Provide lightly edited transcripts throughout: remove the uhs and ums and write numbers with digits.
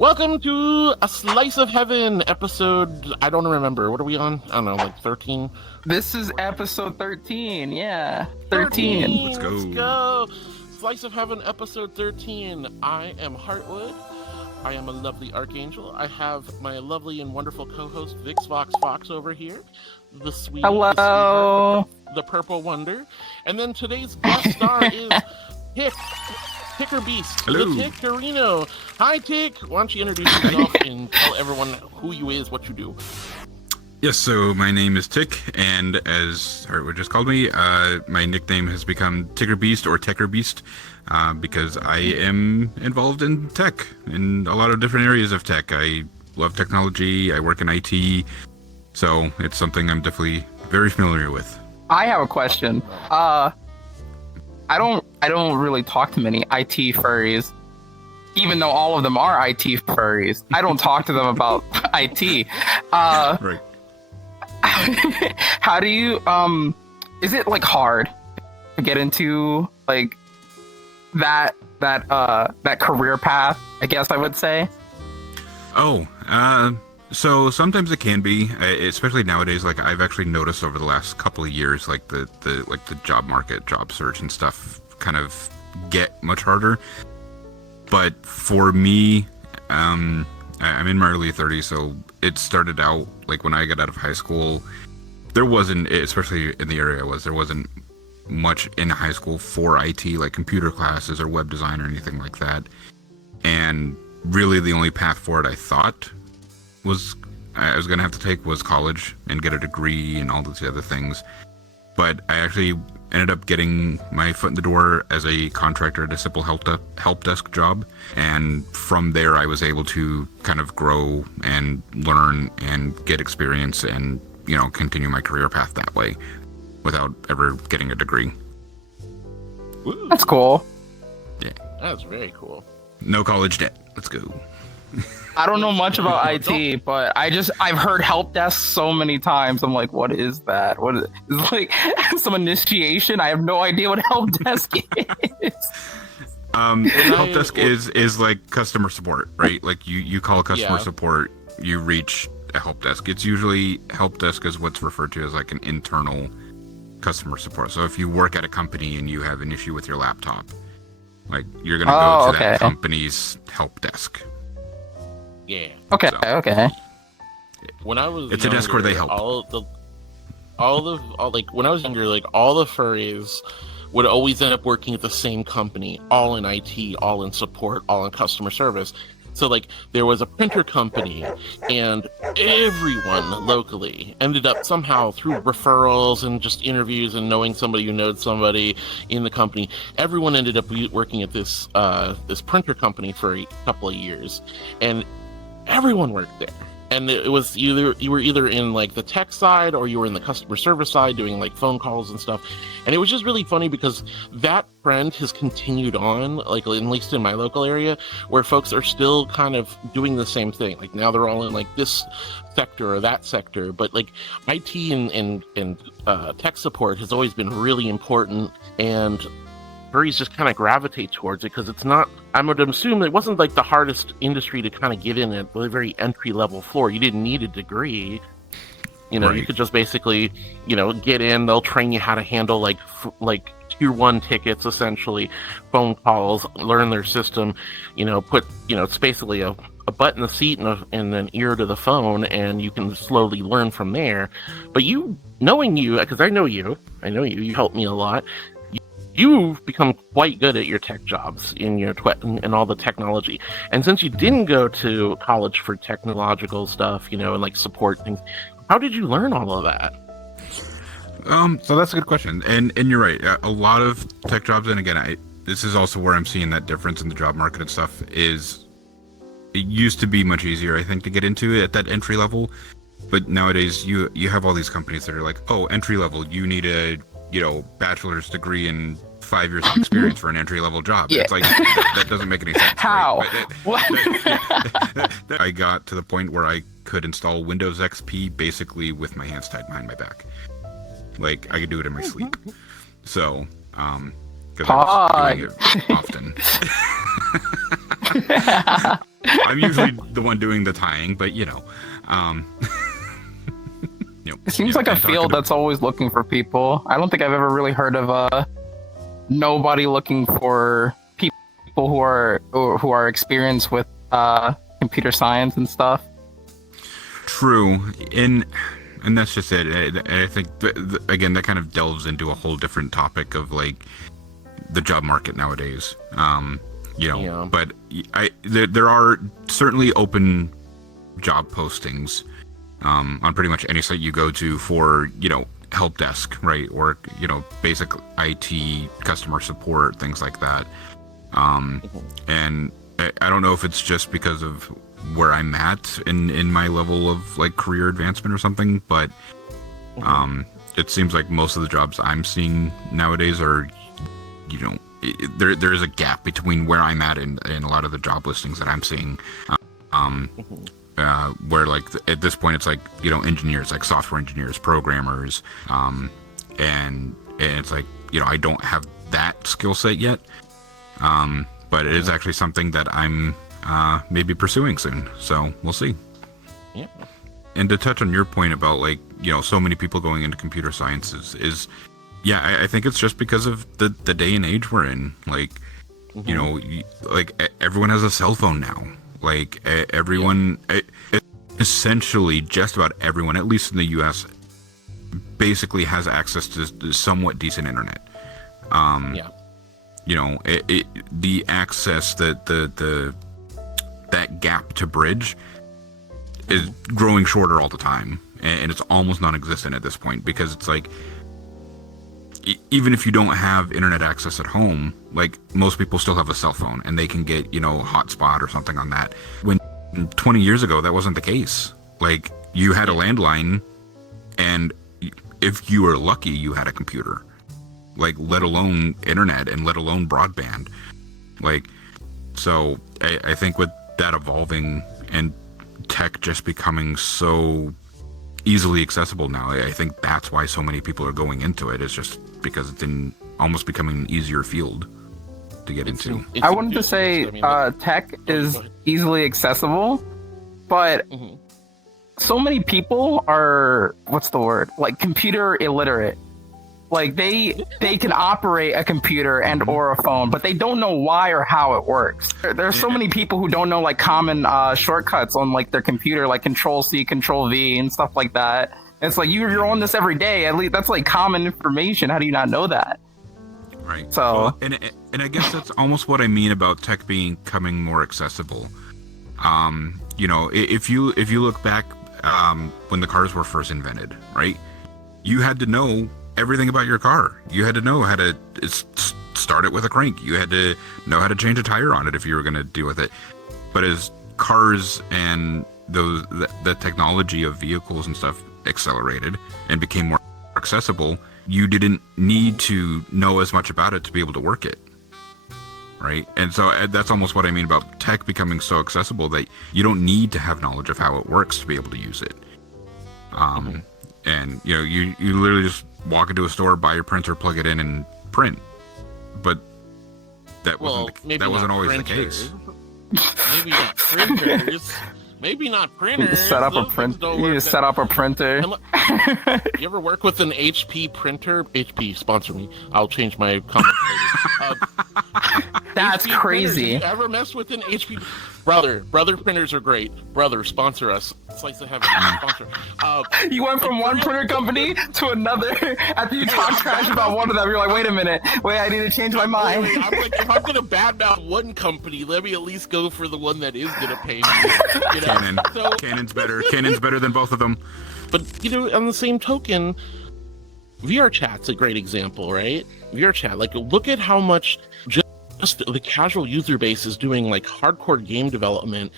Welcome to A Slice of Heaven episode. I don't remember. What are we on? I don't know, like 13? This is episode 13. Yeah, 13. Let's go. Slice of Heaven episode 13. I am Heartwood. I am a lovely archangel. I have my lovely and wonderful co-host VixVoxFox over here. The sweet, Hello. the purple wonder. And then today's guest star is Ticker Beast, Hello. the Tickerino. Hi, Tick. Why don't you introduce yourself and tell everyone who you is, what you do. Yes, so my name is Tick, and as Heartwood just called me, my nickname has become Ticker Beast or Tecker Beast, because I am involved in tech, in a lot of different areas of tech. I love technology, I work in IT, so it's something I'm definitely very familiar with. I have a question. I don't really talk to many IT furries, even though all of them are IT furries. I don't talk to them about IT. Right. How do you is it like hard to get into like that career path, I guess I would say? So sometimes it can be, especially nowadays. Like I've actually noticed over the last couple of years, like the job market, job search and stuff kind of get much harder. But for me, I'm in my early 30s, so it started out like when I got out of high school, there wasn't, especially in the area I was, there wasn't much in high school for IT, like computer classes or web design or anything like that. And really the only path for it I thought I was going to have to take was college and get a degree and all these other things. But I actually ended up getting my foot in the door as a contractor at a simple help desk job. And from there, I was able to kind of grow and learn and get experience and, continue my career path that way without ever getting a degree. Woo. That's cool. Yeah. That's very cool. No college debt. Let's go. I don't know much about IT, but I've heard help desk so many times. I'm like, what is that? What is it? It's like some initiation. I have no idea what help desk is. Help desk is like customer support, right? Like you call customer support, you reach a help desk. It's usually help desk is what's referred to as like an internal customer support. So if you work at a company and you have an issue with your laptop, like you're gonna go to that company's help desk. Yeah. Okay. So, okay. When I was it's a desk where they help. When I was younger, like all the furries would always end up working at the same company, all in IT, all in support, all in customer service. So like there was a printer company, and everyone locally ended up somehow through referrals and just interviews and knowing somebody who knows somebody in the company, everyone ended up working at this printer company for a couple of years, and everyone worked there. And it was you were either in like the tech side or you were in the customer service side doing like phone calls and stuff. And it was just really funny because that trend has continued on, like at least in my local area, where folks are still kind of doing the same thing. Like now they're all in like this sector or that sector, but like IT and tech support has always been really important, and furries just kind of gravitate towards it because it's not, I would assume it wasn't like the hardest industry to kind of get in at the very entry level floor. You didn't need a degree. Right. You could just basically, get in, they'll train you how to handle like tier 1 tickets, essentially, phone calls, learn their system, it's basically a butt in the seat and an ear to the phone, and you can slowly learn from there. But knowing you, because I know you helped me a lot. You've become quite good at your tech jobs in all the technology. And since you didn't go to college for technological stuff, and like support things, how did you learn all of that? So that's a good question. And you're right. A lot of tech jobs, and again, this is also where I'm seeing that difference in the job market and stuff, is it used to be much easier, I think, to get into at that entry level. But nowadays you have all these companies that are like, oh, entry level, you need a bachelor's degree and 5 years of experience for an entry-level job. Yeah. It's like, that doesn't make any sense. How? Right? I got to the point where I could install Windows XP basically with my hands tied behind my back. Like, I could do it in my sleep. So, because I was doing it often. I'm usually the one doing the tying, but It seems like a field that's always looking for people. I don't think I've ever really heard of nobody looking for people who are experienced with computer science and stuff. True, and that's just it. I think again that kind of delves into a whole different topic of like the job market nowadays. But there are certainly open job postings on pretty much any site you go to for help desk, right, or basic IT customer support, things like that. And I don't know if it's just because of where I'm at in my level of like career advancement or something, but it seems like most of the jobs I'm seeing nowadays are there is a gap between where I'm at and a lot of the job listings that I'm seeing, where like at this point it's like engineers, like software engineers, programmers, and it's like I don't have that skill set yet, but it is actually something that I'm maybe pursuing soon, so we'll see. Yeah. And to touch on your point about like so many people going into computer science is I think it's just because of the day and age we're in. Like like everyone has a cell phone now. Like everyone, essentially just about everyone, at least in the US, basically has access to somewhat decent internet. The access that gap to bridge is growing shorter all the time, and it's almost non-existent at this point, because it's like even if you don't have internet access at home, like most people still have a cell phone and they can get hotspot or something on that. When 20 years ago that wasn't the case. Like you had a landline, and if you were lucky you had a computer, like let alone internet and let alone broadband. Like, so I think with that evolving and tech just becoming so easily accessible now, I think that's why so many people are going into it. It's just because it's almost becoming an easier field to get into. I wanted to say tech is easily accessible, but so many people are, what's the word, like computer illiterate. Like they can operate a computer and or a phone, but they don't know why or how it works. There's so many people who don't know like common shortcuts on like their computer, like Control-C, Control-V and stuff like that. It's like you're on this every day. At least that's like common information. How do you not know that? Right. So, well, and I guess that's almost what I mean about tech becoming more accessible. If you look back when the cars were first invented, right? You had to know everything about your car. You had to know how to start it with a crank. You had to know how to change a tire on it if you were going to deal with it. But as cars and the technology of vehicles and stuff accelerated and became more accessible, you didn't need to know as much about it to be able to work it, right? And so that's almost what I mean about tech becoming so accessible that you don't need to have knowledge of how it works to be able to use it. And you literally just walk into a store, buy your printer, plug it in, and print. But that wasn't always the case. Maybe not printers. Maybe not printers. Set up a printer. You just set up a printer. You ever work with an HP printer? HP, sponsor me. I'll change my comment. That's HP crazy. Printers. You ever mess with an HP? Brother printers are great. Brother, sponsor us. Slice of heaven, sponsor. You went from one printer company to another. After you talk trash about one of them, you're like, wait a minute. Wait, I need to change my mind. I'm like, if I'm gonna badmouth one company, let me at least go for the one that is gonna pay me. Canon. Canon's better. Canon's better than both of them. But on the same token, VR chat's a great example, right? VR chat, like, look at how much just the casual user base is doing like hardcore game development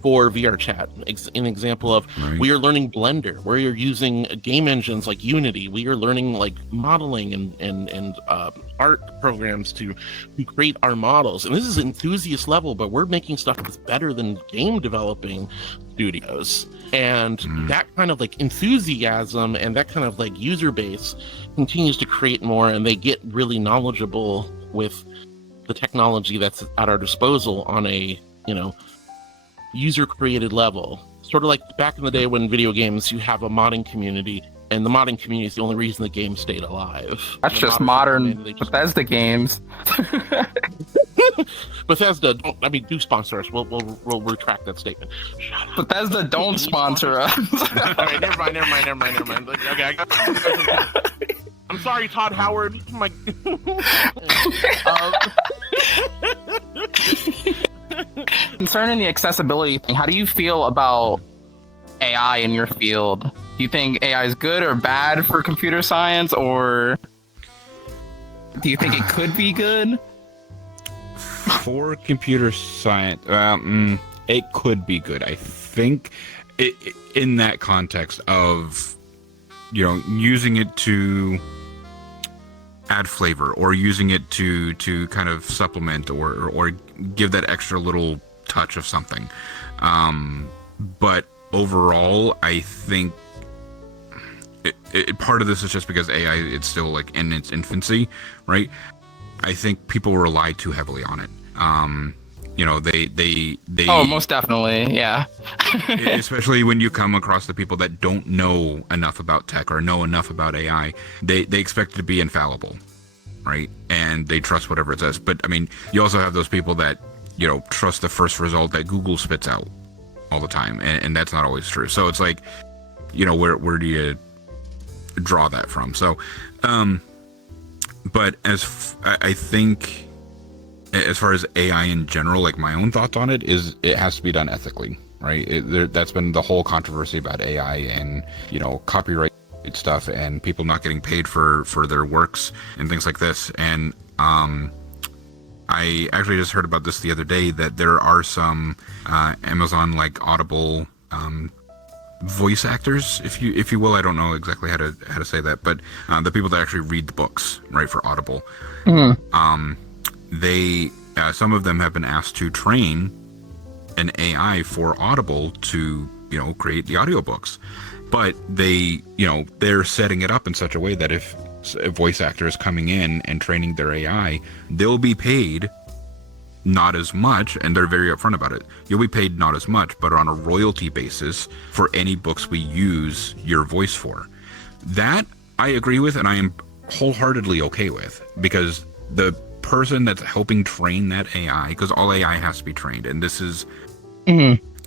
for VR chat. An example of, right. We are learning Blender, where you're using game engines like Unity. We are learning like modeling and art programs to create our models. And this is enthusiast level, but we're making stuff that's better than game developing studios. And that kind of like enthusiasm and that kind of like user base continues to create more, and they get really knowledgeable with the technology that's at our disposal on a user created level. Sort of like back in the day when video games, you have a modding community, and the modding community is the only reason the game stayed alive. That's The just modders modern come in, they just- Bethesda games. Bethesda, do sponsor us. We'll retract that statement. Shut up. Bethesda don't sponsor us. All right, never mind. Okay, I got. I'm sorry, Todd Howard. My. Concerning the accessibility thing, how do you feel about AI in your field? Do you think AI is good or bad for computer science, or do you think it could be good? For computer science, it could be good. I think in that context of, using it to add flavor, or using it to kind of supplement or give that extra little touch of something. But overall, I think part of this is just because AI, it's still like in its infancy, right? I think people rely too heavily on it. They Oh, most definitely, yeah. especially when you come across the people that don't know enough about tech or know enough about AI, they expect it to be infallible, right? And they trust whatever it says. But I mean, you also have those people that, trust the first result that Google spits out all the time, and that's not always true. So it's like, where do you draw that from? So, but I think, as far as AI in general, like my own thoughts on it is it has to be done ethically, right? That's been the whole controversy about AI and, copyright stuff and people not getting paid for their works and things like this. And I actually just heard about this the other day, that there are some Amazon, like Audible voice actors, if you will. I don't know exactly how to say that, but the people that actually read the books, right, for Audible. They some of them have been asked to train an AI for Audible to create the audiobooks, but they're setting it up in such a way that if a voice actor is coming in and training their AI, they'll be paid not as much, and they're very upfront about it. You'll be paid not as much, but on a royalty basis for any books we use your voice for. That I agree with, and I am wholeheartedly okay with, because the person that's helping train that AI, because all AI has to be trained, and this is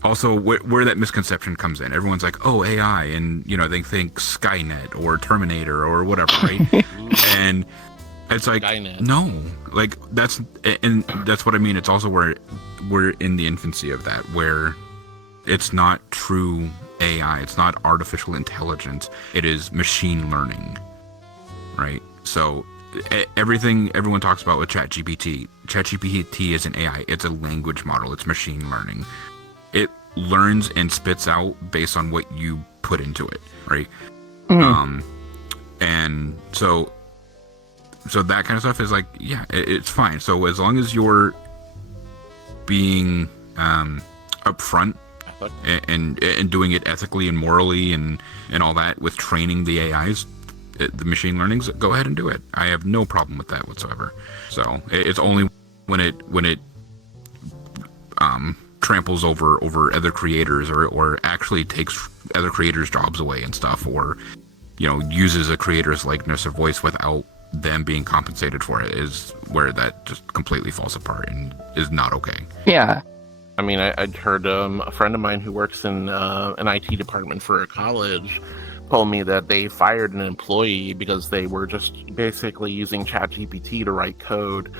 also where that misconception comes in. Everyone's like, oh, AI, and they think Skynet or Terminator or whatever, right? And it's like, Skynet. No, like that's what I mean. It's also where we're in the infancy of that, where it's not true AI, it's not artificial intelligence, it is machine learning, right? So everyone talks about with ChatGPT isn't AI, it's a language model, it's machine learning. It learns and spits out based on what you put into it, right? And so that kind of stuff is like, yeah, it's fine. So as long as you're being upfront and doing it ethically and morally and all that with training the AIs, the machine learnings, go ahead and do it. I have no problem with that whatsoever. So it's only when it tramples over other creators or actually takes other creators' jobs away and stuff, or uses a creator's likeness or voice without them being compensated for it, is where that just completely falls apart and is not okay. Yeah. I mean, I'd heard a friend of mine who works in an IT department for a college told me that they fired an employee because they were just basically using ChatGPT to write code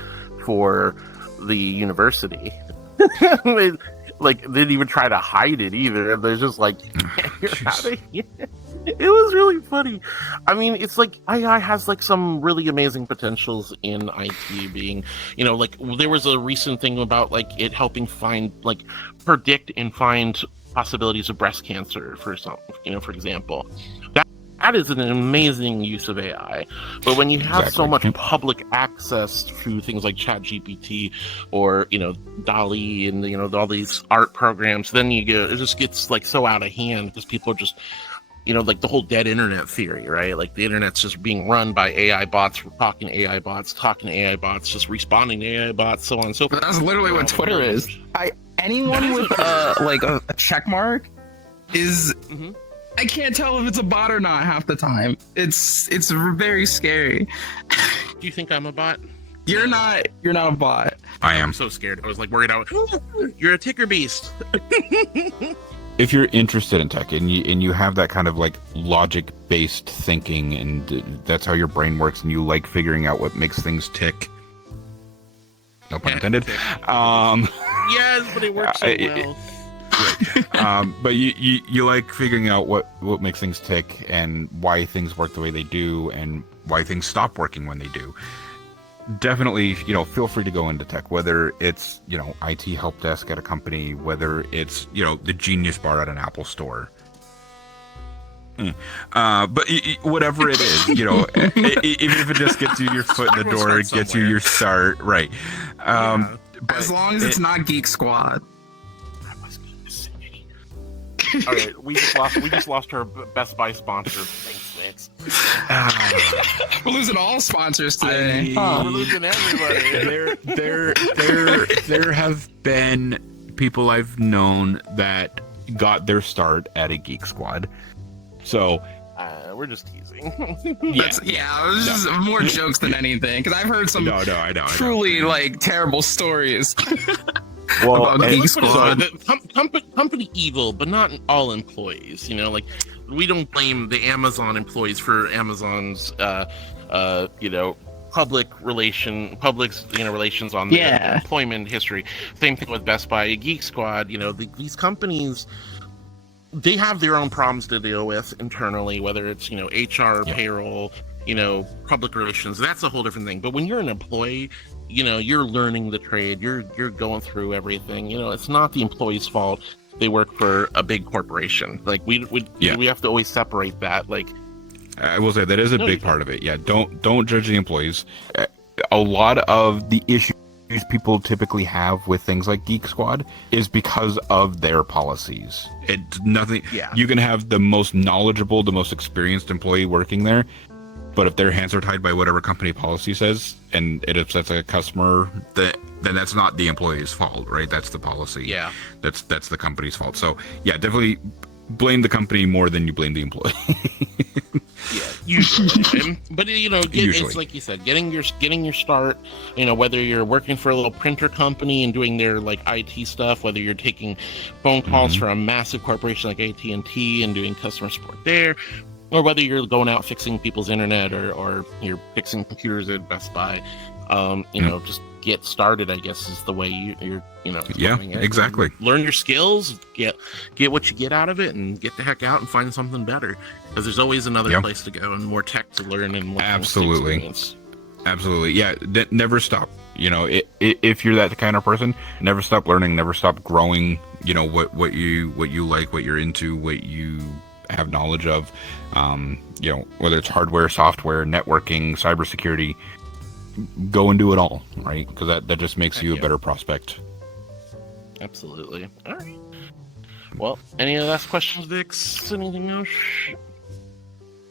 for the university. They didn't even try to hide it either. They're just like, get out of here. It was really funny. I mean, it's like AI has like some really amazing potentials in IT, being, like there was a recent thing about like it helping predict and find possibilities of breast cancer for for example. That is an amazing use of AI. But when you have so much public access through things like ChatGPT or, DALL-E and, all these art programs, then it just gets like so out of hand because people are just, like the whole dead internet theory, right? Like the internet's just being run by AI bots, talking to AI bots, just responding to AI bots, so on and so forth. That's literally what Twitter is. anyone with like a check mark is. Mhm. I can't tell if it's a bot or not half the time. It's very scary. Do you think I'm a bot? You're not a bot. I am. I'm so scared. I was like worried out. You're a ticker beast. If you're interested in tech and you have that kind of like logic-based thinking and that's how your brain works and you like figuring out what makes things tick. No pun intended. Yes, but it works so well. But you like figuring out what makes things tick and why things work the way they do and why things stop working when they do. Definitely, feel free to go into tech, whether it's, IT help desk at a company, whether it's, the Genius Bar at an Apple store. But whatever it is, even if it just gets you your foot in the door, it gets you your start, right? Yeah. But As long as it's not Geek Squad. All right, we just lost our Best Buy sponsor. Thanks. We're losing all sponsors today. We're losing everybody. There have been people I've known that got their start at a Geek Squad. So We're just teasing. It was just more jokes than anything. Because I've heard some I know. truly like terrible stories. Well, about Geek Let's put it Squad. this way, company evil, but not all employees. Like we don't blame the Amazon employees for Amazon's, public relations on their employment history. Same thing with Best Buy, Geek Squad. These companies, they have their own problems to deal with internally, whether it's HR, payroll, public relations. That's a whole different thing. But when you're an employee, you're learning the trade. You're going through everything. It's not the employee's fault. They work for a big corporation. Like we have to always separate that. Like I will say that is a big part of it. Yeah, don't judge the employees. A lot of the issues people typically have with things like Geek Squad is because of their policies. It's nothing. Yeah. You can have the most knowledgeable, the most experienced employee working there, but if their hands are tied by whatever company policy says and it upsets a customer, then that's not the employee's fault, right? That's the policy. Yeah. That's the company's fault. So yeah, definitely blame the company more than you blame the employee. Yeah, usually. But Usually. it's like you said, getting your start. Whether you're working for a little printer company and doing their like IT stuff, whether you're taking phone calls for a massive corporation like AT&T and doing customer support there, or whether you're going out fixing people's internet or you're fixing computers at Best Buy. Just get started, I guess, is the way you're Yeah, doing it. exactly. Learn your skills, get what you get out of it, and get the heck out and find something better. Because there's always another place to go and more tech to learn and more things to experience. Absolutely. Yeah, never stop. If you're that kind of person, never stop learning, never stop growing. What you like, what you're into, what you have knowledge of. Whether it's hardware, software, networking, cybersecurity. Go and do it all, right? Because that just makes you a better prospect. Absolutely. All right. Well, any last questions, Vix? Anything else?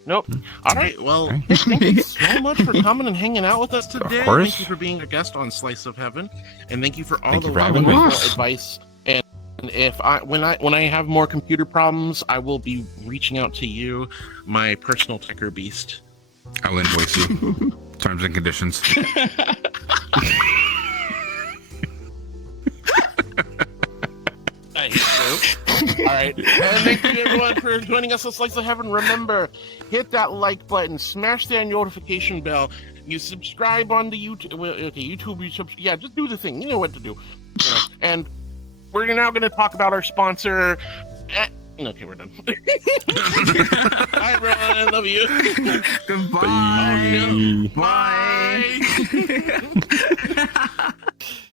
Nope. All right. Well, thank you so much for coming and hanging out with us today. Of course. Thank you for being a guest on Slice of Heaven, and thank you for all Thank the you for having me. wonderful advice. And when I have more computer problems, I will be reaching out to you, my personal ticker beast. I'll invoice you. Terms and conditions. I hate you. All right. And thank you, everyone, for joining us on Slice of Heaven. Remember, hit that like button, smash that notification bell. You subscribe on the YouTube. Well, okay, YouTube. Yeah, just do the thing. You know what to do. And we're now going to talk about our sponsor. Okay, we're done. Bye, everyone. I love you. Goodbye. Bye. Bye.